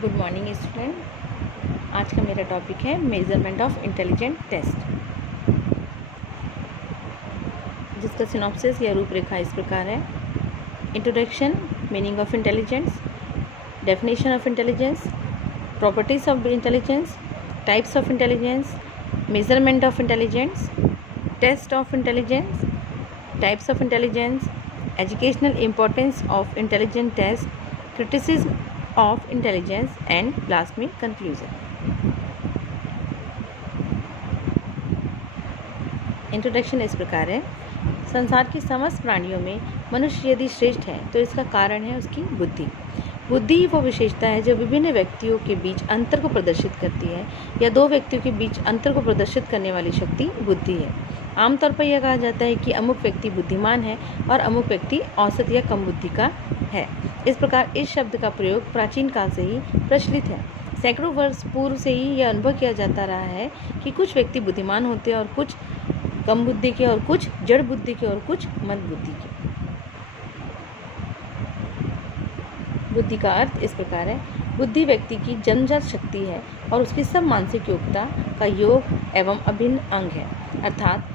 Good morning student. आज का मेरा टॉपिक है मेजरमेंट ऑफ इंटेलिजेंट टेस्ट, जिसका सिनॉप्सिस या रूपरेखा इस प्रकार है। Introduction, meaning of intelligence, definition of intelligence, properties of intelligence, types of intelligence, measurement of intelligence, test of intelligence, types of intelligence, educational importance of intelligent test, criticism of intelligence and last में conclusion. Introduction इस प्रकार है। संसार की समस्त प्राणियों में मनुष्य यदि श्रेष्ठ है तो इसका कारण है उसकी बुद्धि। बुद्धि ही वो विशेषता है जो विभिन्न व्यक्तियों के बीच अंतर को प्रदर्शित करती है, या दो व्यक्तियों के बीच अंतर को प्रदर्शित करने वाली शक्ति बुद्धि है। आमतौर पर यह कहा जाता है कि अमुक व्यक्ति बुद्धिमान है और अमुक व्यक्ति औसत या कम बुद्धि का है। इस प्रकार इस शब्द का प्रयोग प्राचीन काल से ही प्रचलित है। सैकड़ों वर्ष पूर्व से ही यह अनुभव किया जाता रहा है कि कुछ व्यक्ति बुद्धिमान होते हैं और कुछ कम बुद्धि के, और कुछ जड़ बुद्धि के और कुछ मंद बुद्धि के। बुद्धि का अर्थ इस प्रकार है। बुद्धि व्यक्ति की जन्मजात शक्ति है और उसकी सब मानसिक योग्यता का योग एवं अभिन्न अंग है। अर्थात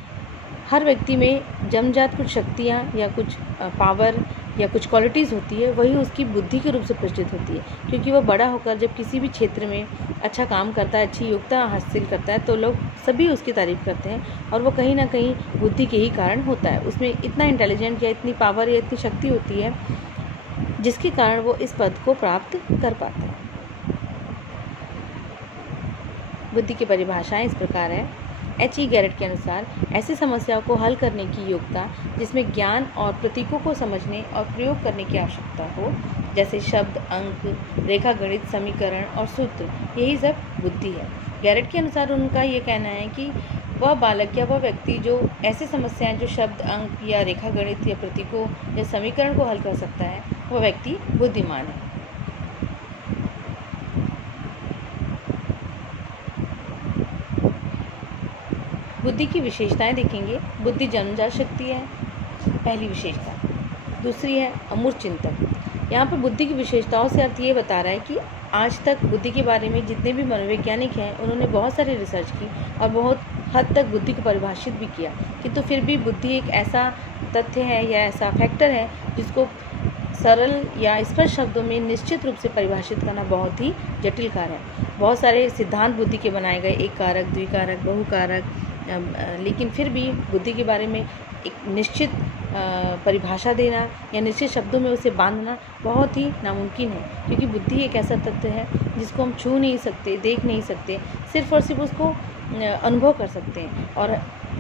हर व्यक्ति में जन्मजात कुछ शक्तियाँ या कुछ पावर या कुछ क्वालिटीज़ होती है, वही उसकी बुद्धि के रूप से प्रचलित होती है। क्योंकि वह बड़ा होकर जब किसी भी क्षेत्र में अच्छा काम करता है, अच्छी योग्यता हासिल करता है, तो लोग सभी उसकी तारीफ़ करते हैं, और वो कहीं ना कहीं बुद्धि के ही कारण होता है। उसमें इतना इंटेलिजेंट या इतनी पावर या इतनी शक्ति होती है जिसके कारण वो इस पद को प्राप्त कर पाते हैं। बुद्धि की परिभाषाएं इस प्रकार है। H.E. गैरेट के अनुसार ऐसी समस्याओं को हल करने की योग्यता जिसमें ज्ञान और प्रतीकों को समझने और प्रयोग करने की आवश्यकता हो, जैसे शब्द, अंक, रेखा गणित, समीकरण और सूत्र, यही सब बुद्धि है। गैरेट के अनुसार उनका ये कहना है कि वह बालक या वह व्यक्ति जो ऐसी समस्याएं जो शब्द, अंक या रेखा गणित या प्रतीकों या समीकरण को हल कर सकता है, वह व्यक्ति बुद्धिमान है। बुद्धि की विशेषताएं देखेंगे। बुद्धि जन्मजात शक्ति है, पहली विशेषता। दूसरी है अमूर्त चिंतन। यहाँ पर बुद्धि की विशेषताओं से अर्थ ये बता रहा है कि आज तक बुद्धि के बारे में जितने भी मनोवैज्ञानिक हैं, उन्होंने बहुत सारी रिसर्च की और बहुत हद तक बुद्धि को परिभाषित भी किया, किंतु फिर भी बुद्धि एक ऐसा तथ्य है या ऐसा फैक्टर है जिसको सरल या स्पष्ट शब्दों में निश्चित रूप से परिभाषित करना बहुत ही जटिल कार्य है। बहुत सारे सिद्धांत बुद्धि के बनाए गए, एक कारक, द्विकारक, बहुकारक, लेकिन फिर भी बुद्धि के बारे में एक निश्चित परिभाषा देना या निश्चित शब्दों में उसे बांधना बहुत ही नामुमकिन है। क्योंकि बुद्धि एक ऐसा तत्व है जिसको हम छू नहीं सकते, देख नहीं सकते, सिर्फ और सिर्फ उसको अनुभव कर सकते हैं। और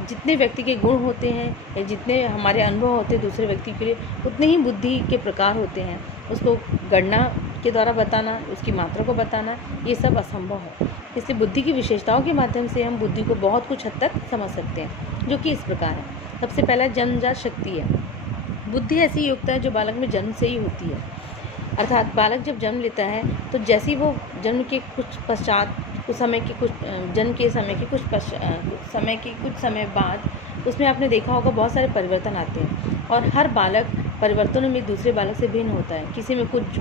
जितने व्यक्ति के गुण होते हैं या जितने हमारे अनुभव होते हैं दूसरे व्यक्ति के लिए, उतने ही बुद्धि के प्रकार होते हैं। उसको गणना के द्वारा बताना, उसकी मात्रा को बताना, ये सब असंभव है। इसलिए बुद्धि की विशेषताओं के माध्यम से हम बुद्धि को बहुत कुछ हद तक समझ सकते हैं, जो कि इस प्रकार है। सबसे पहला जन्मजात शक्ति है। बुद्धि ऐसी योग्यता है जो बालक में जन्म से ही होती है। अर्थात बालक जब जन्म लेता है तो जैसे ही वो जन्म के कुछ पश्चात, कुछ समय के कुछ जन्म के समय के कुछ समय बाद उसमें आपने देखा होगा बहुत सारे परिवर्तन आते हैं, और हर बालक परिवर्तनों में दूसरे बालक से भिन्न होता है। किसी में कुछ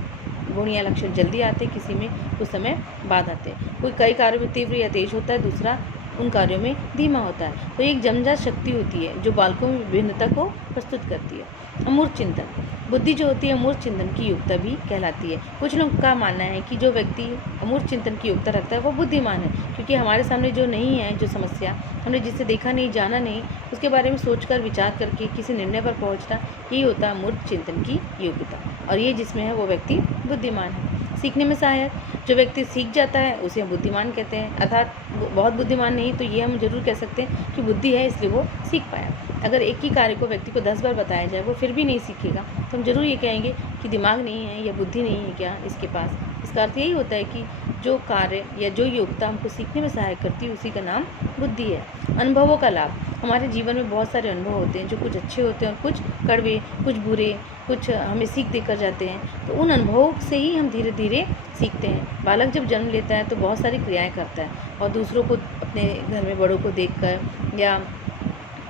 गुण या लक्षण जल्दी आते हैं, किसी में कुछ समय बाद आते हैं। कोई कई कार्यों में तीव्र या तेज होता है, दूसरा उन कार्यों में धीमा होता है। तो एक जन्मजात शक्ति होती है जो बालकों में विभिन्नता को प्रस्तुत करती है। अमूर्त चिंतन। बुद्धि जो होती है अमूर्त चिंतन की योग्यता भी कहलाती है। कुछ लोगों का मानना है कि जो व्यक्ति अमूर्त चिंतन की योग्यता रखता है वो बुद्धिमान है, क्योंकि हमारे सामने जो नहीं है, जो समस्या हमने जिसे देखा नहीं, जाना नहीं, उसके बारे में सोचकर विचार करके किसी निर्णय पर पहुंचना, यही होता है अमूर्त चिंतन की योग्यता। और ये जिसमें है वो व्यक्ति बुद्धिमान है। सीखने में सहायक। जो व्यक्ति सीख जाता है उसे हम बुद्धिमान कहते हैं। अर्थात बहुत बुद्धिमान नहीं तो ये हम जरूर कह सकते हैं कि बुद्धि है इसलिए वो सीख पाया। अगर एक ही कार्य को व्यक्ति को 10 बार बताया जाए, वो फिर भी नहीं सीखेगा, तो हम जरूर ये कहेंगे कि दिमाग नहीं है या बुद्धि नहीं है क्या इसके पास। इसका अर्थ यही होता है कि जो कार्य या जो योग्यता हमको सीखने में सहायक करती है उसी का नाम बुद्धि है। अनुभवों का लाभ। हमारे जीवन में बहुत सारे अनुभव होते हैं जो कुछ अच्छे होते हैं और कुछ कड़वे, कुछ बुरे, कुछ हमें सीख देकर जाते हैं। तो उन अनुभवों से ही हम धीरे धीरे सीखते हैं। बालक जब जन्म लेता है तो बहुत सारी क्रियाएं करता है, और दूसरों को, अपने घर में बड़ों को देखकर या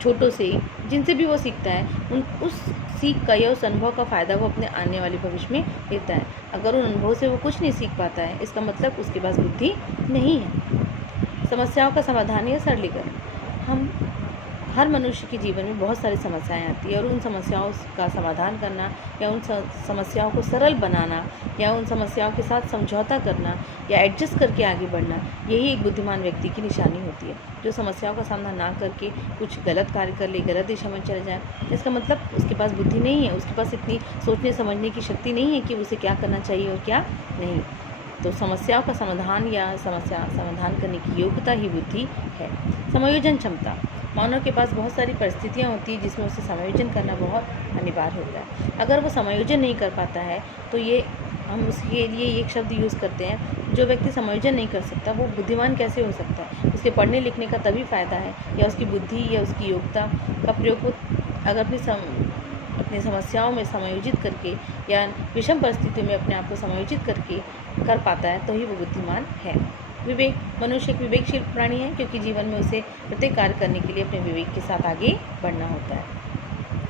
छोटों से जिनसे भी वो सीखता है उस सीख का या उस अनुभव का फ़ायदा वो अपने आने वाले भविष्य में लेता है। अगर उन अनुभव से वो कुछ नहीं सीख पाता है, इसका मतलब उसके पास बुद्धि नहीं है। समस्याओं का समाधान या सरलीकरण। हर मनुष्य के जीवन में बहुत सारी समस्याएं आती है और उन समस्याओं का समाधान करना या उन समस्याओं को सरल बनाना या उन समस्याओं के साथ समझौता करना या एडजस्ट करके आगे बढ़ना, यही एक बुद्धिमान व्यक्ति की निशानी होती है। जो समस्याओं का सामना ना करके कुछ गलत कार्य कर ले, गलत दिशा में चले जाए, इसका मतलब उसके पास बुद्धि नहीं है, उसके पास इतनी सोचने समझने की शक्ति नहीं है कि उसे क्या करना चाहिए और क्या नहीं। तो समस्याओं का समाधान या समस्या समाधान करने की योग्यता ही बुद्धि है। समायोजन क्षमता। मानव के पास बहुत सारी परिस्थितियाँ होती हैं जिसमें उसे समायोजन करना बहुत अनिवार्य होता है। अगर वो समायोजन नहीं कर पाता है तो हम उसके लिए एक शब्द यूज़ करते हैं, जो व्यक्ति समायोजन नहीं कर सकता वो बुद्धिमान कैसे हो सकता है। उसके पढ़ने लिखने का तभी फ़ायदा है या उसकी बुद्धि या उसकी योग्यता का प्रयोग अगर अपनी समस्याओं में समायोजित करके या विषम परिस्थितियों में अपने आप को समायोजित करके कर पाता है तो ही वो बुद्धिमान है। विवेक। मनुष्य एक विवेकशील प्राणी है क्योंकि जीवन में उसे प्रत्येक कार्य करने के लिए अपने विवेक के साथ आगे बढ़ना होता है।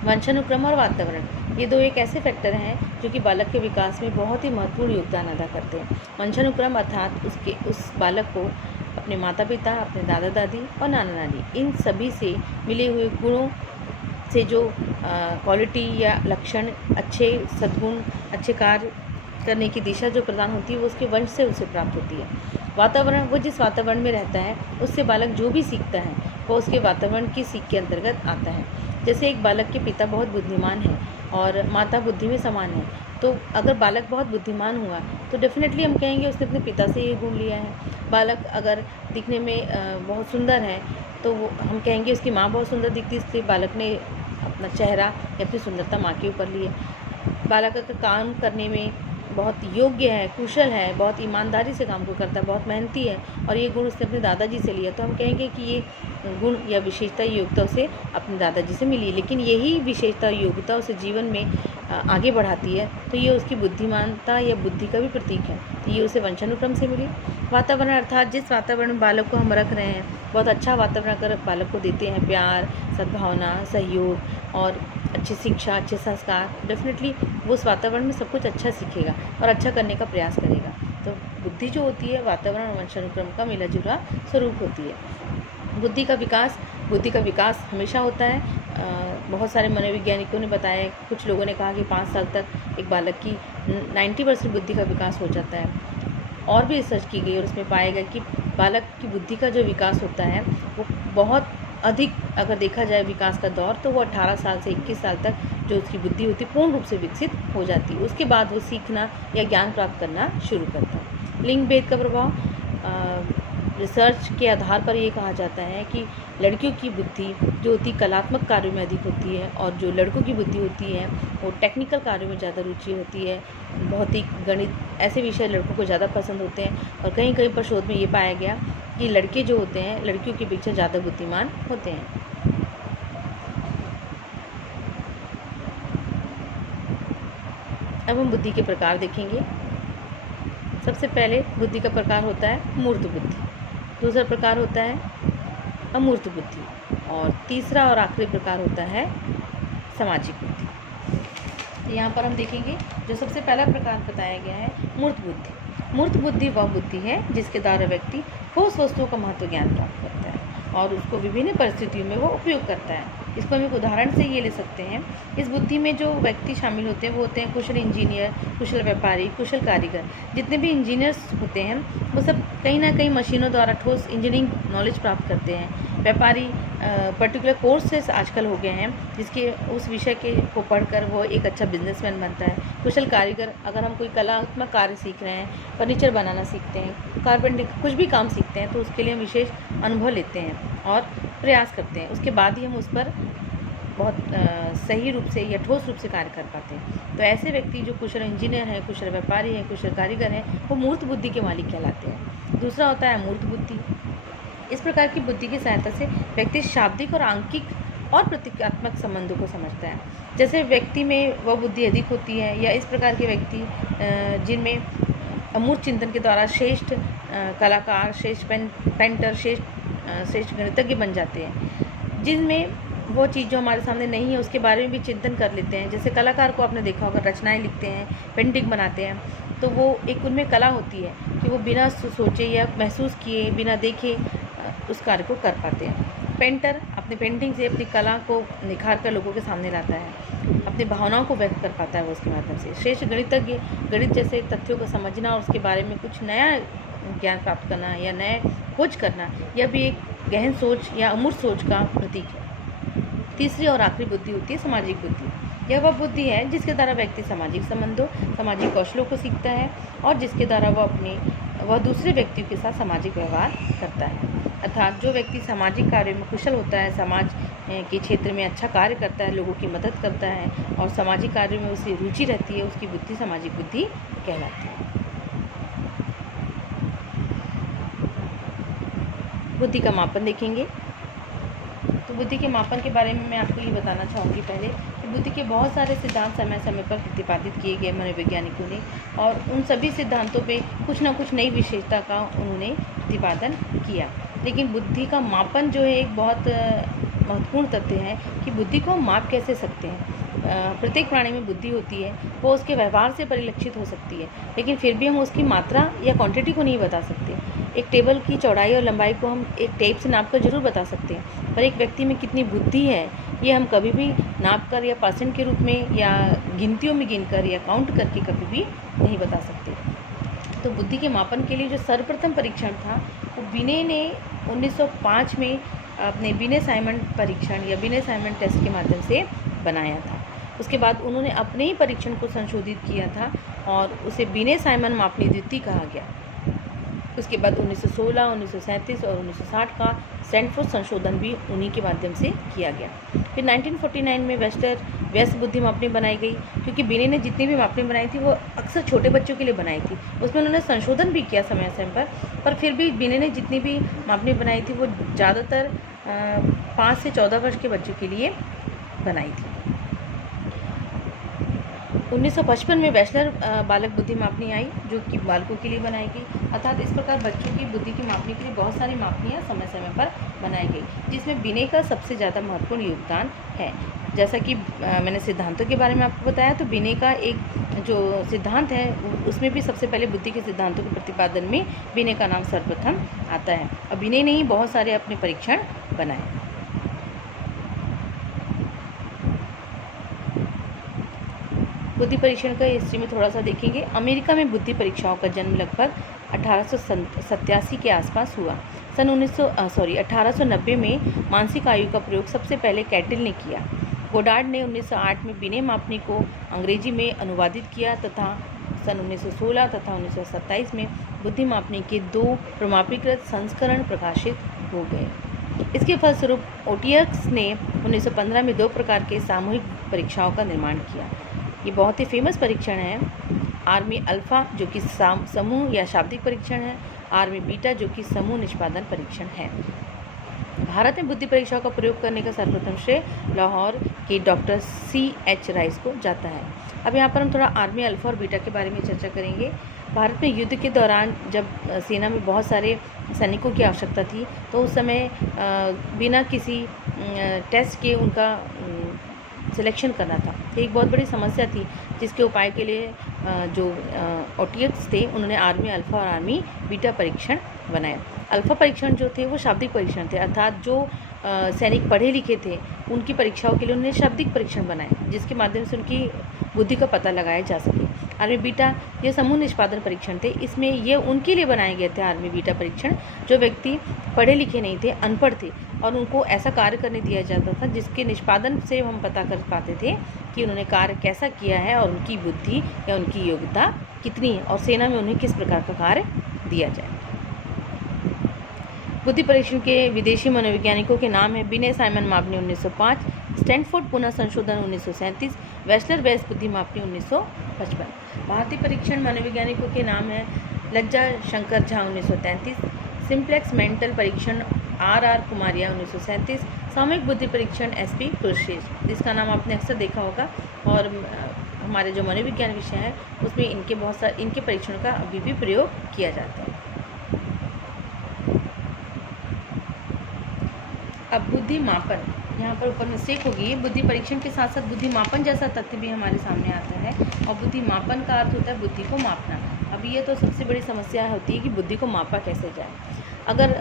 वंशानुक्रम और वातावरण, ये दो एक ऐसे फैक्टर हैं जो कि बालक के विकास में बहुत ही महत्वपूर्ण योगदान अदा करते हैं। वंशानुक्रम अर्थात उस बालक को अपने माता पिता, अपने दादा दादी और नाना नानी, इन सभी से मिले हुए गुणों से जो क्वालिटी या लक्षण, अच्छे सद्गुण, अच्छे कार्य करने की दिशा जो प्रदान होती है वो उसके वंश से उसे प्राप्त होती है। वातावरण, वो जिस वातावरण में रहता है उससे बालक जो भी सीखता है वो उसके वातावरण की सीख के अंतर्गत आता है। जैसे एक बालक के पिता बहुत बुद्धिमान है और माता बुद्धि में समान है, तो अगर बालक बहुत बुद्धिमान हुआ तो डेफिनेटली हम कहेंगे उसने अपने पिता से ये गुण लिया है। बालक अगर दिखने में बहुत सुंदर है तो वो हम कहेंगे उसकी माँ बहुत सुंदर दिखती, इसलिए बालक ने अपना चेहरा या अपनी सुंदरता माँ के ऊपर ली है। बालक अगर काम करने में बहुत योग्य है, कुशल है, बहुत ईमानदारी से काम को करता है, बहुत मेहनती है और ये गुण उसने अपने दादाजी से लिया, तो हम कहेंगे कि ये गुण या विशेषता योग्यता उसे अपने दादाजी से मिली। लेकिन यही विशेषता योग्यता उसे जीवन में आगे बढ़ाती है, तो ये उसकी बुद्धिमानता या बुद्धि का भी प्रतीक है। तो ये उसे वंशानुक्रम से मिली। वातावरण अर्थात जिस वातावरण में बालक को हम रख रहे हैं, बहुत अच्छा वातावरण अगर बालक को देते हैं, प्यार, सद्भावना, सहयोग और अच्छी शिक्षा, अच्छे संस्कार, डेफिनेटली वो उस वातावरण में सब कुछ अच्छा सीखेगा और अच्छा करने का प्रयास करेगा। तो बुद्धि जो होती है वातावरण और वंशानुक्रम का मिला जुला स्वरूप होती है। बुद्धि का विकास हमेशा होता है। बहुत सारे मनोवैज्ञानिकों ने बताया, कुछ लोगों ने कहा कि 5 साल तक एक बालक की 90% बुद्धि का विकास हो जाता है। और भी रिसर्च की गई और उसमें पाया गया कि बालक की बुद्धि का जो विकास होता है वो बहुत अधिक, अगर देखा जाए विकास का दौर, तो वो 18 साल से 21 साल तक जो उसकी बुद्धि होती है पूर्ण रूप से विकसित हो जाती है। उसके बाद वो सीखना या ज्ञान प्राप्त करना शुरू करता है। लिंग भेद का प्रभाव। रिसर्च के आधार पर ये कहा जाता है कि लड़कियों की बुद्धि जो होती कलात्मक कार्यों में अधिक होती है और जो लड़कों की बुद्धि होती है वो टेक्निकल कार्यों में ज़्यादा रुचि होती है। भौतिक, गणित, ऐसे विषय लड़कों को ज़्यादा पसंद होते हैं और कहीं कहीं पर शोध में ये पाया गया कि लड़के जो होते हैं लड़कियों की अपेक्षा ज़्यादा बुद्धिमान होते हैं। अब हम बुद्धि के प्रकार देखेंगे। सबसे पहले बुद्धि का प्रकार होता है मूर्त बुद्धि, दूसरा प्रकार होता है अमूर्त बुद्धि और तीसरा और आखिरी प्रकार होता है सामाजिक बुद्धि। तो यहाँ पर हम देखेंगे जो सबसे पहला प्रकार बताया गया है मूर्त बुद्धि। मूर्त बुद्धि वह बुद्धि है जिसके द्वारा व्यक्ति ठोस वस्तुओं का महत्व ज्ञान प्राप्त करता है और उसको विभिन्न परिस्थितियों में वो उपयोग करता है। इसको हम एक उदाहरण से ये ले सकते हैं। इस बुद्धि में जो व्यक्ति शामिल होते हैं वो होते हैं कुशल इंजीनियर, कुशल व्यापारी, कुशल कारीगर। जितने भी इंजीनियर्स होते हैं वो सब कहीं ना कहीं मशीनों द्वारा ठोस इंजीनियरिंग नॉलेज प्राप्त करते हैं। व्यापारी पर्टिकुलर कोर्सेस आजकल हो गए हैं जिसके उस विषय के को पढ़कर वो एक अच्छा बिजनेसमैन बनता है। कुशल कारीगर, अगर हम कोई कलात्मक कार्य सीख रहे हैं, फर्नीचर बनाना सीखते हैं, कारपेंटिंग, कुछ भी काम सीखते हैं तो उसके लिए हम विशेष अनुभव लेते हैं और प्रयास करते हैं। उसके बाद ही हम उस पर बहुत सही रूप से या ठोस रूप से कार्य कर पाते हैं। तो ऐसे व्यक्ति जो कुशल इंजीनियर हैं, कुशल व्यापारी हैं, कुशल कारीगर हैं, वो मूर्त बुद्धि के मालिक कहलाते हैं। दूसरा होता है अमूर्त बुद्धि। इस प्रकार की बुद्धि की सहायता से व्यक्ति शाब्दिक और आंकिक और प्रतीकात्मक संबंधों को समझता है। जैसे व्यक्ति में वह बुद्धि अधिक होती है या इस प्रकार के व्यक्ति जिनमें अमूर्त चिंतन के द्वारा श्रेष्ठ कलाकार, श्रेष्ठ पेंटर, श्रेष्ठ गणितज्ञ बन जाते हैं, जिनमें वो चीज़ जो हमारे सामने नहीं है उसके बारे में भी चिंतन कर लेते हैं। जैसे कलाकार को आपने देखा होगा, रचनाएँ लिखते हैं, पेंटिंग बनाते हैं, तो वो एक उनमें कला होती है कि वो बिना सोचे या महसूस किए, बिना देखे उस कार्य को कर पाते हैं। पेंटर अपनी पेंटिंग से अपनी कला को निखार कर लोगों के सामने लाता है, अपनी भावनाओं को व्यक्त कर पाता है वो उसके माध्यम से। श्रेष्ठ गणितज्ञ गणित जैसे तथ्यों को समझना और उसके बारे में कुछ नया ज्ञान प्राप्त करना या नए खोज करना, यह भी एक गहन सोच या अमूर्त सोच का प्रतीक है। तीसरी और आखिरी बुद्धि होती है सामाजिक बुद्धि। यह वह बुद्धि है जिसके द्वारा व्यक्ति सामाजिक संबंधों, सामाजिक कौशलों को सीखता है और जिसके द्वारा वह दूसरे व्यक्तियों के साथ सामाजिक व्यवहार करता है। अर्थात जो व्यक्ति सामाजिक कार्यों में कुशल होता है, समाज के क्षेत्र में अच्छा कार्य करता है, लोगों की मदद करता है और सामाजिक कार्यों में उसे रुचि रहती है, उसकी बुद्धि सामाजिक बुद्धि कहलाती है। बुद्धि का मापन देखेंगे। तो बुद्धि के मापन के बारे में मैं आपको ये बताना चाहूँगी पहले कि बुद्धि के बहुत सारे सिद्धांत समय समय पर प्रतिपादित किए गए मनोवैज्ञानिकों ने, और उन सभी सिद्धांतों पे कुछ ना कुछ नई विशेषता का उन्होंने प्रतिपादन किया। लेकिन बुद्धि का मापन जो है एक बहुत महत्वपूर्ण तथ्य है कि बुद्धि को हम माप कैसे सकते हैं। प्रत्येक प्राणी में बुद्धि होती है, वो उसके व्यवहार से परिलक्षित हो सकती है, लेकिन फिर भी हम उसकी मात्रा या क्वांटिटी को नहीं बता सकते। एक टेबल की चौड़ाई और लंबाई को हम एक टेप से नाप कर जरूर बता सकते हैं, पर एक व्यक्ति में कितनी बुद्धि है ये हम कभी भी नाप कर या परसेंट के रूप में या गिनतियों में गिनकर या काउंट करके कभी भी नहीं बता सकते। तो बुद्धि के मापन के लिए जो सर्वप्रथम परीक्षण था वो बिने ने 1905 में अपने बिने साइमन परीक्षण या बिने साइमन टेस्ट के माध्यम से बनाया था। उसके बाद उन्होंने अपने ही परीक्षण को संशोधित किया था और उसे बिने साइमन मापनी द्वितीय कहा गया। उसके बाद 1916, 1937 और 1960 का स्टैनफोर्ड संशोधन भी उन्हीं के माध्यम से किया गया। फिर 1949 में वेस्टर व्यस्त बुद्धि मापनी बनाई गई, क्योंकि बिने ने जितनी भी मापनी बनाई थी वो अक्सर छोटे बच्चों के लिए बनाई थी। उसमें उन्होंने संशोधन भी किया समय समय पर फिर भी बिने ने जितनी भी मापनी बनाई थी वो ज़्यादातर 5 से 14 वर्ष के बच्चों के लिए बनाई थी। 1955 में बैचलर बालक बुद्धि मापनी आई, जो कि बालकों के लिए बनाई गई। अर्थात इस प्रकार बच्चों की बुद्धि की मापने के लिए बहुत सारी मापनियाँ समय समय पर बनाई गई, जिसमें बिने का सबसे ज़्यादा महत्वपूर्ण योगदान है। जैसा कि मैंने सिद्धांतों के बारे में आपको बताया, तो बिने का एक जो सिद्धांत है उसमें भी सबसे पहले बुद्धि के सिद्धांतों के प्रतिपादन में बिने का नाम सर्वप्रथम आता है। और बिने ने ही बहुत सारे अपने परीक्षण बनाए। बुद्धि परीक्षण का हिस्ट्री में थोड़ा सा देखेंगे। अमेरिका में बुद्धि परीक्षाओं का जन्म लगभग 1887 के आसपास हुआ। सन 1890 में मानसिक आयु का प्रयोग सबसे पहले कैटिल ने किया। गोडार्ड ने 1908 में बिने मापनी को अंग्रेजी में अनुवादित किया तथा सन 1916 तथा 1927 में बुद्धि मापनी के 2 प्रमाणीकृत संस्करण प्रकाशित हो गए। इसके फलस्वरूप ओटियक्स ने 1915 में 2 प्रकार के सामूहिक परीक्षाओं का निर्माण किया। ये बहुत ही फेमस परीक्षण है। आर्मी अल्फ़ा जो कि समूह या शाब्दिक परीक्षण है, आर्मी बीटा जो कि समूह निष्पादन परीक्षण है। भारत में बुद्धि परीक्षाओं का प्रयोग करने का सर्वप्रथम श्रेय लाहौर के डॉक्टर C.H. राइस को जाता है। अब यहाँ पर हम थोड़ा आर्मी अल्फ़ा और बीटा के बारे में चर्चा करेंगे। भारत में युद्ध के दौरान जब सेना में बहुत सारे सैनिकों की आवश्यकता थी, तो उस समय बिना किसी टेस्ट के उनका सिलेक्शन करना था। एक बहुत बड़ी समस्या थी, जिसके उपाय के लिए जो ओटियक्स थे उन्होंने आर्मी अल्फ़ा और आर्मी बीटा परीक्षण बनाए। अल्फ़ा परीक्षण जो थे वो शाब्दिक परीक्षण थे, अर्थात जो सैनिक पढ़े लिखे थे उनकी परीक्षाओं के लिए उन्होंने शाब्दिक परीक्षण बनाए, जिसके माध्यम से उनकी बुद्धि का पता लगाया जा सके। आर्मी बीटा ये समूह निष्पादन परीक्षण थे। इसमें ये उनके लिए बनाए गए थे आर्मी बीटा परीक्षण जो व्यक्ति पढ़े लिखे नहीं थे, अनपढ़ थे, और उनको ऐसा कार्य करने दिया जाता था जिसके निष्पादन से हम पता कर पाते थे कि उन्होंने कार्य कैसा किया है और उनकी बुद्धि या उनकी योग्यता कितनी है और सेना में उन्हें किस प्रकार का कार्य दिया जाए। बुद्धि परीक्षण के विदेशी मनोवैज्ञानिकों के नाम है बिने साइमन मापनी 1905, स्टैनफोर्ड पुनः संशोधन 1937, वेस्लर बेस बुद्धि मापनी 1955। भारतीय परीक्षण मनोवैज्ञानिकों के नाम है लज्जा शंकर झा 1933, सिम्प्लेक्स मेंटल परीक्षण R.R. कुमारिया 1937, सामूहिक बुद्धि परीक्षण S.P. कुलश्रेष्ठ, जिसका नाम आपने अक्सर देखा होगा, और हमारे जो मनोविज्ञान विषय है उसमें इनके परीक्षणों का अभी भी प्रयोग किया जाता है। अब बुद्धि मापन यहाँ पर ऊपर मिस्टेक होगी। बुद्धि परीक्षण के साथ साथ बुद्धि मापन जैसा तथ्य भी हमारे सामने आता है, और बुद्धि मापन का अर्थ होता है बुद्धि को मापना। अब ये तो सबसे बड़ी समस्या होती है कि बुद्धि को मापा कैसे जाए। अगर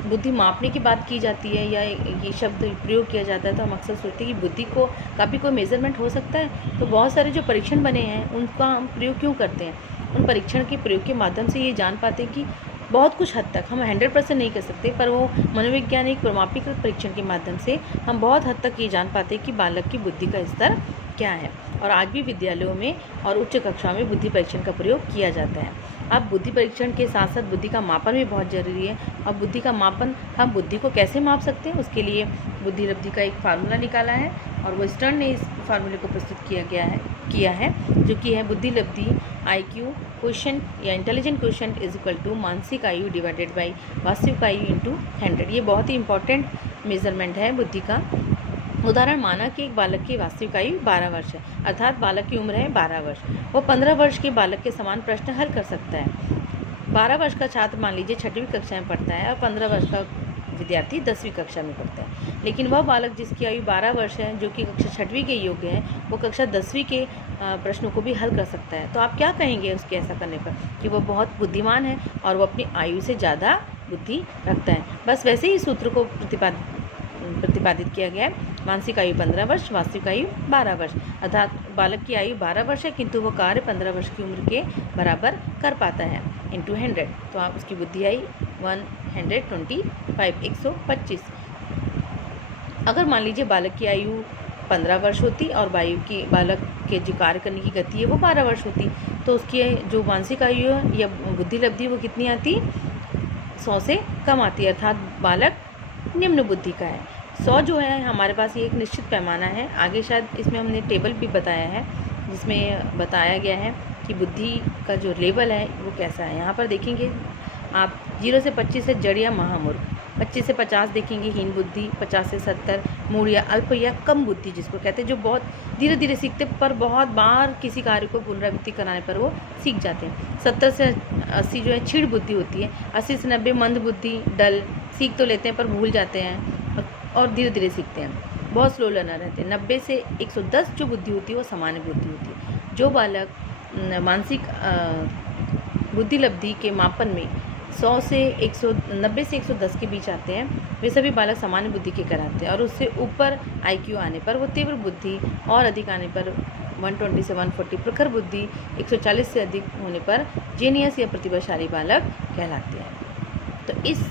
बुद्धि मापने की बात की जाती है या ये शब्द प्रयोग किया जाता है तो हम अक्सर सोचते हैं कि बुद्धि को का भी कोई मेज़रमेंट हो सकता है। तो बहुत सारे जो परीक्षण बने हैं उनका हम प्रयोग क्यों करते हैं? उन परीक्षण के प्रयोग के माध्यम से ये जान पाते हैं कि बहुत कुछ हद तक हम 100% नहीं कर सकते, पर वो मनोवैज्ञानिक प्रमापीकृत परीक्षण के माध्यम से हम बहुत हद तक ये जान पाते हैं कि बालक की बुद्धि का स्तर क्या है। और आज भी विद्यालयों में और उच्च कक्षा में बुद्धि परीक्षण का प्रयोग किया जाता है। अब बुद्धि परीक्षण के साथ साथ बुद्धि का मापन भी बहुत ज़रूरी है। अब बुद्धि का मापन, हम बुद्धि को कैसे माप सकते हैं, उसके लिए बुद्धि लब्धि का एक फार्मूला निकाला है और वेस्टर्न ने इस फार्मूले को प्रस्तुत किया है जो कि है बुद्धि लब्धि IQ क्वेश्चन या intelligent question is equal to मानसिक आयु डिवाइडेड बाई वास्तविक आयु इंटू 100। ये बहुत ही इंपॉर्टेंट मेजरमेंट है बुद्धि का। उदाहरण माना कि एक बालक की वास्तविक आयु 12 वर्ष है, अर्थात बालक की उम्र है 12 वर्ष। वो 15 वर्ष के बालक के समान प्रश्न हल कर सकता है। 12 वर्ष का छात्र मान लीजिए 6वीं कक्षा में पढ़ता है और 15 वर्ष का विद्यार्थी 10वीं कक्षा में पढ़ता है। लेकिन वह बालक जिसकी आयु 12 वर्ष है, जो कि कक्षा 6वीं के योग्य है, वो कक्षा 10वीं के प्रश्नों को भी हल कर सकता है। तो आप क्या कहेंगे उसके ऐसा करने पर? कि वो बहुत बुद्धिमान है और वो अपनी आयु से ज़्यादा बुद्धि रखता है। बस वैसे ही सूत्र को प्रतिपादित किया गया है। मानसिक आयु 15 वर्ष, वास्तविक आयु 12 वर्ष, अर्थात बालक की आयु 12 वर्ष है किंतु वो कार्य 15 वर्ष की उम्र के बराबर कर पाता है इंटू 100। तो आप उसकी बुद्धि आई 125, 125। अगर मान लीजिए बालक की आयु 15 वर्ष होती और बालक के जो कार्य करने की गति है वो 12 वर्ष होती, तो उसकी जो मानसिक आयु है या बुद्धि लब्धि वो कितनी आती? 100 से कम आती है, अर्थात बालक निम्न बुद्धि का है। 100 जो है हमारे पास ये एक निश्चित पैमाना है। आगे शायद इसमें हमने टेबल भी बताया है जिसमें बताया गया है कि बुद्धि का जो लेवल है वो कैसा है। यहाँ पर देखेंगे आप 0 से 25 है जड़ या महामूर्ख, 25 से 50 देखेंगे हीन बुद्धि, 50 से 70 मूढ़ या अल्प या कम बुद्धि जिसको कहते हैं, जो बहुत धीरे धीरे सीखते पर बहुत बार किसी कार्य को पुनरावृत्ति कराने पर वो सीख जाते हैं। 70 से 80 जो है क्षीण बुद्धि होती है। 80 से 90 मंद बुद्धि, डल, सीख तो लेते हैं पर भूल जाते हैं और धीरे धीरे सीखते हैं, बहुत स्लो लर्नर रहते हैं। 90 से 110 जो बुद्धि होती है वो सामान्य बुद्धि होती है। जो बालक मानसिक बुद्धि लब्धि के मापन में 90 से 110 के बीच आते हैं, वे सभी बालक सामान्य बुद्धि के कराते हैं। और उससे ऊपर IQ आने पर, वो तीव्र बुद्धि और अधिक आने पर 120 से 140 प्रखर बुद्धि, 140 से अधिक होने पर जीनियस या प्रतिभाशाली बालक कहलाते हैं। तो इस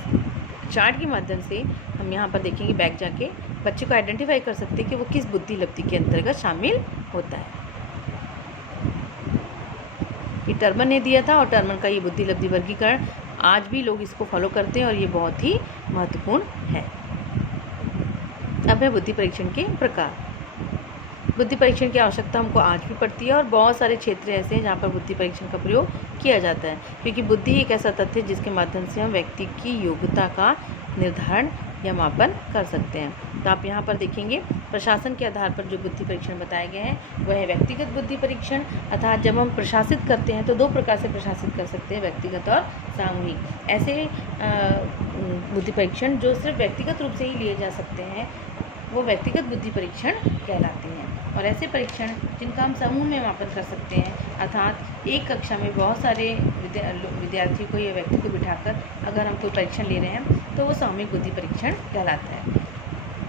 चार्ट के माध्यम से हम यहाँ पर देखेंगे, बैक जाके बच्चे को आइडेंटिफाई कर सकते हैं कि वो किस बुद्धि लब्धि के अंतर्गत शामिल होता है। ये टर्मन ने दिया था और टर्मन का ये बुद्धि लब्धि वर्गीकरण आज भी लोग इसको फॉलो करते हैं और ये बहुत ही महत्वपूर्ण है। अब है बुद्धि परीक्षण के प्रकार। बुद्धि परीक्षण की आवश्यकता हमको आज भी पड़ती है और बहुत सारे क्षेत्र ऐसे हैं जहाँ पर बुद्धि परीक्षण का प्रयोग किया जाता है, क्योंकि बुद्धि एक ऐसा तथ्य है जिसके माध्यम से हम व्यक्ति की योग्यता का निर्धारण या मापन कर सकते हैं। तो आप यहाँ पर देखेंगे प्रशासन के आधार पर जो बुद्धि परीक्षण बताए गए हैं वह है व्यक्तिगत बुद्धि परीक्षण, अर्थात जब हम प्रशासित करते हैं तो 2 प्रकार से प्रशासित कर सकते हैं, व्यक्तिगत और सामूहिक। ऐसे बुद्धि परीक्षण जो सिर्फ व्यक्तिगत रूप से ही लिए जा सकते हैं वो व्यक्तिगत बुद्धि परीक्षण कहलाते हैं। और ऐसे परीक्षण जिनका हम समूह में मापन कर सकते हैं, अर्थात एक कक्षा में बहुत सारे विद्यार्थी को या व्यक्ति को बिठाकर अगर हम कोई परीक्षण ले रहे हैं तो वो सामूहिक बुद्धि परीक्षण कहलाता है।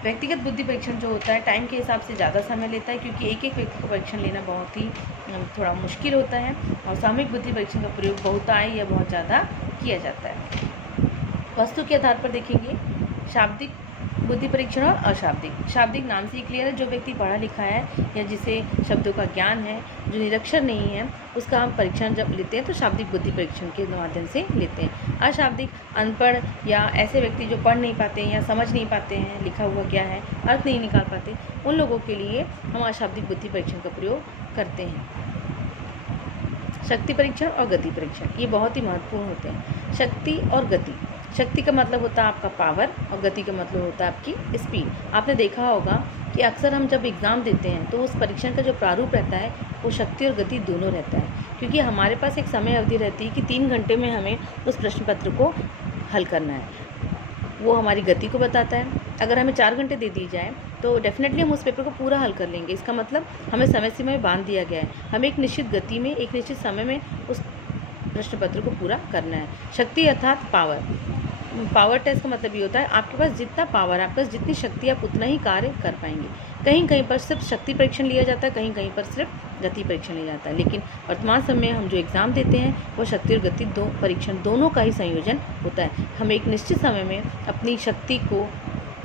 व्यक्तिगत बुद्धि परीक्षण जो होता है टाइम के हिसाब से ज़्यादा समय लेता है, क्योंकि एक एक व्यक्ति को परीक्षण लेना बहुत ही थोड़ा मुश्किल होता है। और सामूहिक बुद्धि परीक्षण का प्रयोग बहुतायत या बहुत ज़्यादा किया जाता है। वस्तु के आधार पर देखेंगे शाब्दिक बुद्धि परीक्षण और अशाब्दिक। शाब्दिक नाम से ही क्लियर है, जो व्यक्ति पढ़ा लिखा है या जिसे शब्दों का ज्ञान है, जो निरक्षर नहीं है, उसका हम परीक्षण जब लेते हैं तो शाब्दिक बुद्धि परीक्षण के माध्यम से लेते हैं। अशाब्दिक अनपढ़ या ऐसे व्यक्ति जो पढ़ नहीं पाते हैं या समझ नहीं पाते हैं लिखा हुआ क्या है, अर्थ नहीं निकाल पाते, उन लोगों के लिए हम अशाब्दिक बुद्धि परीक्षण का प्रयोग करते हैं। शक्ति परीक्षण और गति परीक्षण ये बहुत ही महत्वपूर्ण होते हैं। शक्ति और गति, शक्ति का मतलब होता है आपका पावर और गति का मतलब होता है आपकी स्पीड। आपने देखा होगा कि अक्सर हम जब एग्ज़ाम देते हैं तो उस परीक्षण का जो प्रारूप रहता है वो शक्ति और गति दोनों रहता है, क्योंकि हमारे पास एक समय अवधि रहती है कि 3 घंटे में हमें उस प्रश्न पत्र को हल करना है। वो हमारी गति को बताता है अगर हमें 4 घंटे दे दी जाए तो डेफिनेटली हम उस पेपर को पूरा हल कर लेंगे। इसका मतलब हमें समय सीमा में बांध दिया गया है, हमें एक निश्चित गति में, एक निश्चित समय में उस प्रश्न पत्र को पूरा करना है। शक्ति अर्थात पावर टेस्ट का मतलब ये होता है आपके पास जितना पावर है, आपके पास जितनी शक्ति, आप उतना ही कार्य कर पाएंगे। कहीं कहीं पर सिर्फ शक्ति परीक्षण लिया जाता है, कहीं कहीं पर सिर्फ गति परीक्षण लिया जाता है, लेकिन वर्तमान समय में हम जो एग्ज़ाम देते हैं वो शक्ति और गति परीक्षण दोनों का ही संयोजन होता है। हमें एक निश्चित समय में अपनी शक्ति को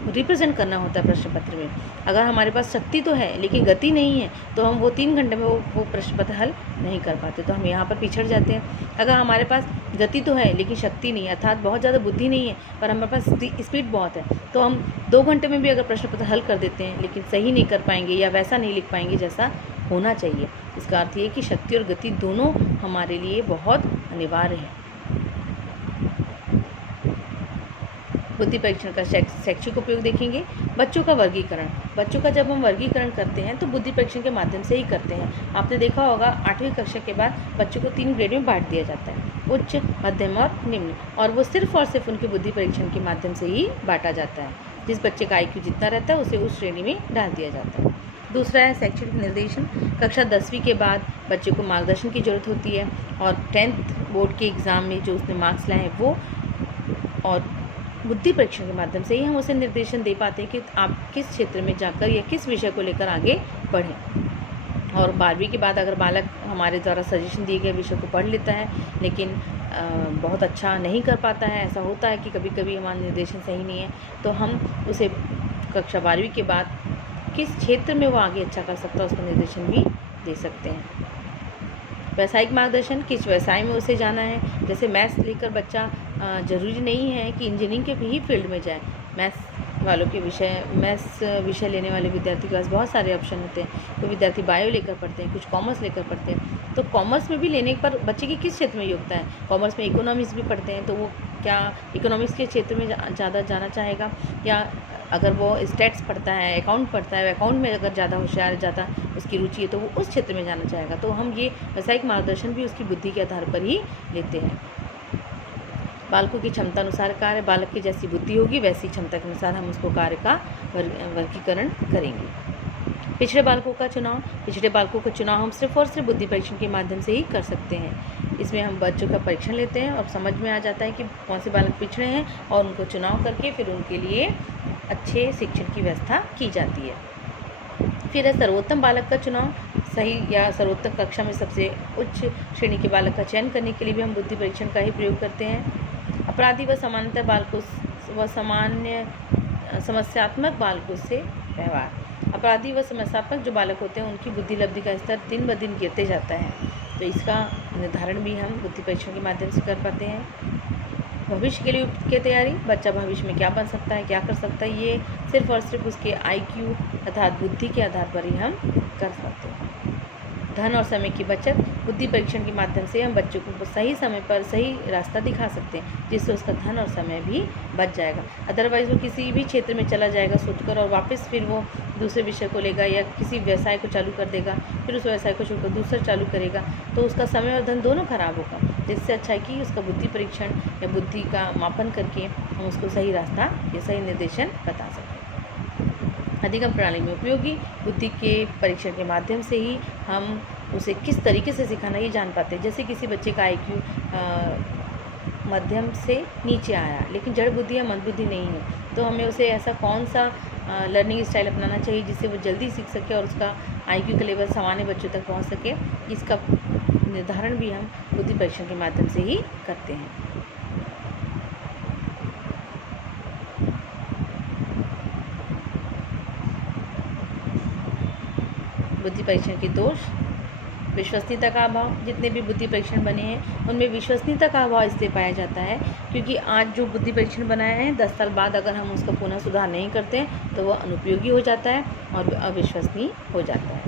रिप्रेजेंट करना होता है प्रश्न पत्र में। अगर हमारे पास शक्ति तो है लेकिन गति नहीं है तो हम वो 3 घंटे में वो प्रश्न पत्र हल नहीं कर पाते, तो हम यहाँ पर पिछड़ जाते हैं। अगर हमारे पास गति तो है लेकिन शक्ति नहीं है, अर्थात बहुत ज़्यादा बुद्धि नहीं है पर हमारे पास स्पीड बहुत है, तो हम 2 घंटे में भी अगर प्रश्न पत्र हल कर देते हैं लेकिन सही नहीं कर पाएंगे या वैसा नहीं लिख पाएंगे जैसा होना चाहिए। इसका अर्थ ये कि शक्ति और गति दोनों हमारे लिए बहुत अनिवार्य है। बुद्धि परीक्षण का शैक्षिक उपयोग देखेंगे। बच्चों का वर्गीकरण। बच्चों का जब हम वर्गीकरण करते हैं तो बुद्धि परीक्षण के माध्यम से ही करते हैं। आपने देखा होगा 8वीं कक्षा के बाद बच्चों को 3 ग्रेड में बांट दिया जाता है, उच्च, मध्यम और निम्न, और वो सिर्फ और सिर्फ उनके बुद्धि परीक्षण के माध्यम से ही बांटा जाता है। जिस बच्चे का IQ जितना रहता है उसे उस श्रेणी में डाल दिया जाता है। दूसरा है शैक्षणिक निर्देशन। कक्षा 10वीं के बाद बच्चे को मार्गदर्शन की ज़रूरत होती है और 10th बोर्ड के एग्ज़ाम में जो उसने मार्क्स लाए हैं वो, और बुद्धि परीक्षण के माध्यम से ही हम उसे निर्देशन दे पाते हैं कि आप किस क्षेत्र में जाकर या किस विषय को लेकर आगे बढ़ें। और 12वीं के बाद अगर बालक हमारे द्वारा सजेशन दिए गए विषय को पढ़ लेता है लेकिन बहुत अच्छा नहीं कर पाता है, ऐसा होता है कि कभी कभी हमारा निर्देशन सही नहीं है, तो हम उसे कक्षा 12वीं के बाद किस क्षेत्र में वो आगे अच्छा कर सकता है उसका निर्देशन भी दे सकते हैं। व्यावसायिक मार्गदर्शन। किस व्यवसाय में उसे जाना है, जैसे मैथ्स लेकर बच्चा ज़रूरी नहीं है कि इंजीनियरिंग के ही फील्ड में जाए। मैथ्स विषय लेने वाले विद्यार्थी के पास बहुत सारे ऑप्शन होते हैं। तो विद्यार्थी बायो लेकर पढ़ते हैं, कुछ कॉमर्स लेकर पढ़ते हैं। तो कॉमर्स में भी लेने पर बच्चे की किस क्षेत्र में योग्यता है, कॉमर्स में इकोनॉमिक्स भी पढ़ते हैं तो वो क्या इकोनॉमिक्स के क्षेत्र में ज़्यादा जाना चाहेगा, या अगर वो स्टैट्स पढ़ता है, अकाउंट पढ़ता है, अकाउंट में अगर ज़्यादा होशियार, ज़्यादा उसकी रुचि है तो वो उस क्षेत्र में जाना चाहेगा। तो हम ये व्यावसायिक मार्गदर्शन भी उसकी बुद्धि के आधार पर ही लेते हैं। बालकों की क्षमता अनुसार कार्य। बालक की जैसी बुद्धि होगी वैसी क्षमता के अनुसार हम उसको कार्य का वर्गीकरण करेंगे। पिछड़े बालकों का चुनाव। पिछड़े बालकों का चुनाव हम सिर्फ और सिर्फ बुद्धि परीक्षण के माध्यम से ही कर सकते हैं। इसमें हम बच्चों का परीक्षण लेते हैं और समझ में आ जाता है कि कौन से बालक पिछड़े हैं और उनको चुनाव करके फिर उनके लिए अच्छे शिक्षण की व्यवस्था की जाती है। फिर है सर्वोत्तम बालक का चुनाव। सही या सर्वोत्तम कक्षा में सबसे उच्च श्रेणी के बालक का चयन करने के लिए भी हम बुद्धि परीक्षण का ही प्रयोग करते हैं। अपराधी व समानता बालकों व सामान्य समस्यात्मक बालकों से व्यवहार। अपराधी व समस्यात्मक जो बालक होते हैं उनकी बुद्धि लब्धि का स्तर दिन ब दिन गिरते जाता है, तो इसका निर्धारण भी हम बुद्धि परीक्षण के माध्यम से कर पाते हैं। भविष्य के लिए की तैयारी। बच्चा भविष्य में क्या बन सकता है, क्या कर सकता है, ये सिर्फ और सिर्फ उसके IQ अर्थात बुद्धि के आधार पर ही हम कर सकते हैं। धन और समय की बचत। बुद्धि परीक्षण के माध्यम से हम बच्चों को सही समय पर सही रास्ता दिखा सकते हैं जिससे उसका धन और समय भी बच जाएगा। अदरवाइज़ वो किसी भी क्षेत्र में चला जाएगा सोचकर और वापस फिर वो दूसरे विषय को लेगा या किसी व्यवसाय को चालू कर देगा, फिर उस व्यवसाय को छोड़कर दूसरा चालू करेगा, तो उसका समय और धन दोनों खराब होगा। जिससे अच्छा है कि उसका बुद्धि परीक्षण या बुद्धि का मापन करके हम उसको सही रास्ता या सही निर्देशन बता सकते हैं। अधिगम प्रणाली में उपयोगी। बुद्धि के परीक्षण के माध्यम से ही हम उसे किस तरीके से सिखाना ये जान पाते हैं। जैसे किसी बच्चे का IQ मध्यम से नीचे आया लेकिन जड़ बुद्धि या मंदबुद्धि नहीं है, तो हमें उसे ऐसा कौन सा लर्निंग स्टाइल अपनाना चाहिए जिससे वो जल्दी सीख सके और उसका IQ का लेवल सामान्य बच्चों तक पहुंच सके। इसका निर्धारण भी हम बुद्धि परीक्षण के माध्यम से ही करते हैं। बुद्धि परीक्षण के दोष। विश्वसनीयता का अभाव। जितने भी बुद्धि परीक्षण बने हैं उनमें विश्वसनीयता का अभाव इसलिए पाया जाता है क्योंकि आज जो बुद्धि परीक्षण बनाया है 10 साल बाद अगर हम उसका पुनः सुधार नहीं करते हैं तो वह अनुपयोगी हो जाता है और अविश्वसनीय हो जाता है।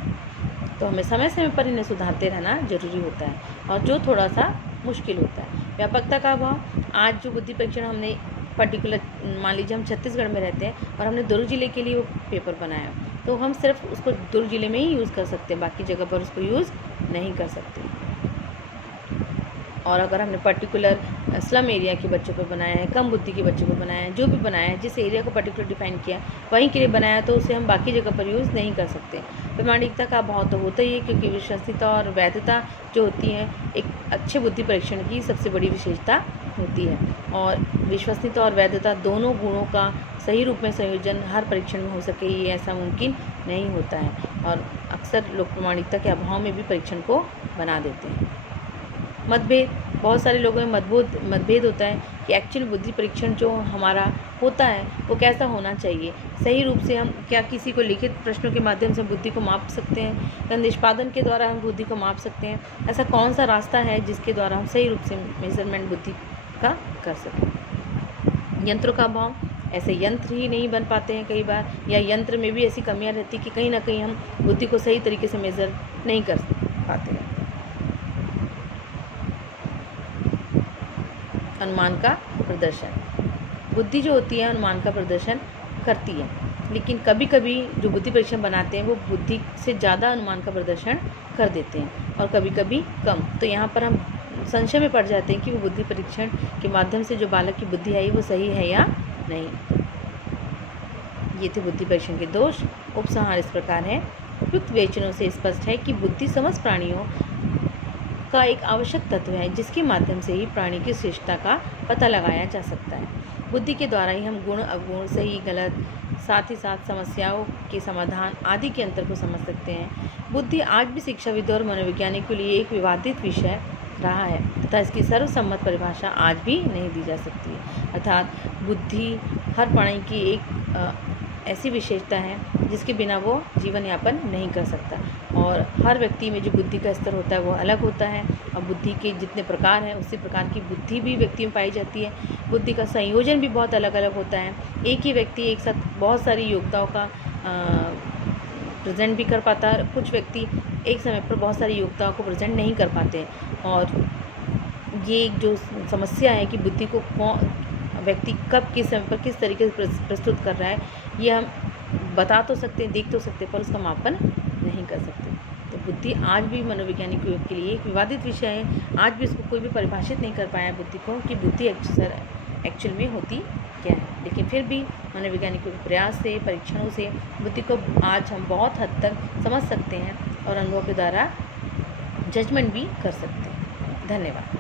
तो हमें समय समय पर इन्हें सुधारते रहना जरूरी होता है और जो थोड़ा सा मुश्किल होता है। व्यापकता का अभाव। आज जो बुद्धि परीक्षण हमने पर्टिकुलर, मान लीजिए हम छत्तीसगढ़ में रहते हैं और हमने दुर्ग जिले के लिए वो पेपर बनाया, तो हम सिर्फ उसको दुर्ग जिले में ही यूज़ कर सकते हैं, बाकी जगह पर उसको यूज़ नहीं कर सकते। और अगर हमने पर्टिकुलर स्लम एरिया के बच्चों पर बनाया है, कम बुद्धि के बच्चों पर बनाया है, जो भी बनाया है, जिस एरिया को पर्टिकुलर डिफाइन किया वहीं के लिए बनाया, तो उसे हम बाकी जगह पर यूज़ नहीं कर सकते। प्रामाणिकता का अभाव तो होता ही है, क्योंकि विश्वसनीयता और वैधता जो होती है एक अच्छे बुद्धि परीक्षण की सबसे बड़ी विशेषता होती है। और विश्वसनीयता और वैधता दोनों गुणों का सही रूप में संयोजन हर परीक्षण में हो सके, ये ऐसा मुमकिन नहीं होता है। और अक्सर लोग प्रामाणिकता के अभाव में भी परीक्षण को बना देते हैं। मतभेद, बहुत सारे लोगों में मतभेद होता है कि एक्चुअल बुद्धि परीक्षण जो हमारा होता है वो कैसा होना चाहिए। सही रूप से हम क्या किसी को लिखित प्रश्नों के माध्यम से बुद्धि को माप सकते हैं, या निष्पादन के द्वारा हम बुद्धि को माप सकते हैं? ऐसा कौन सा रास्ता है जिसके द्वारा हम सही रूप से मेजरमेंट बुद्धि का कर सकें? यंत्रों का अभाव, ऐसे यंत्र ही नहीं बन पाते हैं कई बार, या यंत्र में भी ऐसी कमियां रहती कि कहीं ना कहीं हम बुद्धि को सही तरीके से मेज़र नहीं कर पाते हैं। अनुमान का प्रदर्शन, बुद्धि जो होती है अनुमान का प्रदर्शन करती है, लेकिन कभी कभी जो बुद्धि परीक्षण बनाते हैं वो बुद्धि से ज़्यादा अनुमान का प्रदर्शन कर देते हैं और कभी कभी कम। तो यहाँ पर हम संशय में पड़ जाते हैं कि वो बुद्धि परीक्षण के माध्यम से जो बालक की बुद्धि आई वो सही है या नहीं। ये थे बुद्धि परीक्षण के दोष। उपसंहार इस प्रकार है। उपयुक्त विवेचनों से स्पष्ट है कि बुद्धि समस्त प्राणियों का एक आवश्यक तत्व है, जिसके माध्यम से ही प्राणी की श्रेष्ठता का पता लगाया जा सकता है। बुद्धि के द्वारा ही हम गुण अवगुण, सही गलत, साथ ही साथ समस्याओं के समाधान आदि के अंतर को समझ सकते हैं। बुद्धि आज भी शिक्षाविदों और मनोवैज्ञानिक के लिए एक विवादित विषय रहा है तथा इसकी सर्वसम्मत परिभाषा आज भी नहीं दी जा सकती है। अर्थात बुद्धि हर प्राणी की एक ऐसी विशेषता है जिसके बिना वो जीवन यापन नहीं कर सकता, और हर व्यक्ति में जो बुद्धि का स्तर होता है वो अलग होता है, और बुद्धि के जितने प्रकार हैं उसी प्रकार की बुद्धि भी व्यक्ति में पाई जाती है। बुद्धि का संयोजन भी बहुत अलग अलग होता है। एक ही व्यक्ति एक साथ बहुत सारी योग्यताओं का प्रेजेंट भी कर पाता है, कुछ व्यक्ति एक समय पर बहुत सारी योग्यताओं को प्रेजेंट नहीं कर पाते हैं। और ये जो समस्या है कि बुद्धि को व्यक्ति कब किस समय पर किस तरीके से प्रस्तुत कर रहा है, ये हम बता तो सकते हैं, देख तो सकते हैं, पर उसका मापन नहीं कर सकते। तो बुद्धि आज भी मनोवैज्ञानिकों के लिए एक विवादित विषय है। आज भी इसको कोई भी परिभाषित नहीं कर पाया बुद्धि को कि बुद्धि एक्चुअल में होती क्या है। लेकिन फिर भी मनोवैज्ञानिकों के प्रयास से, परीक्षणों से बुद्धि को आज हम बहुत हद तक समझ सकते हैं और अनुभव के द्वारा जजमेंट भी कर सकते हैं। धन्यवाद।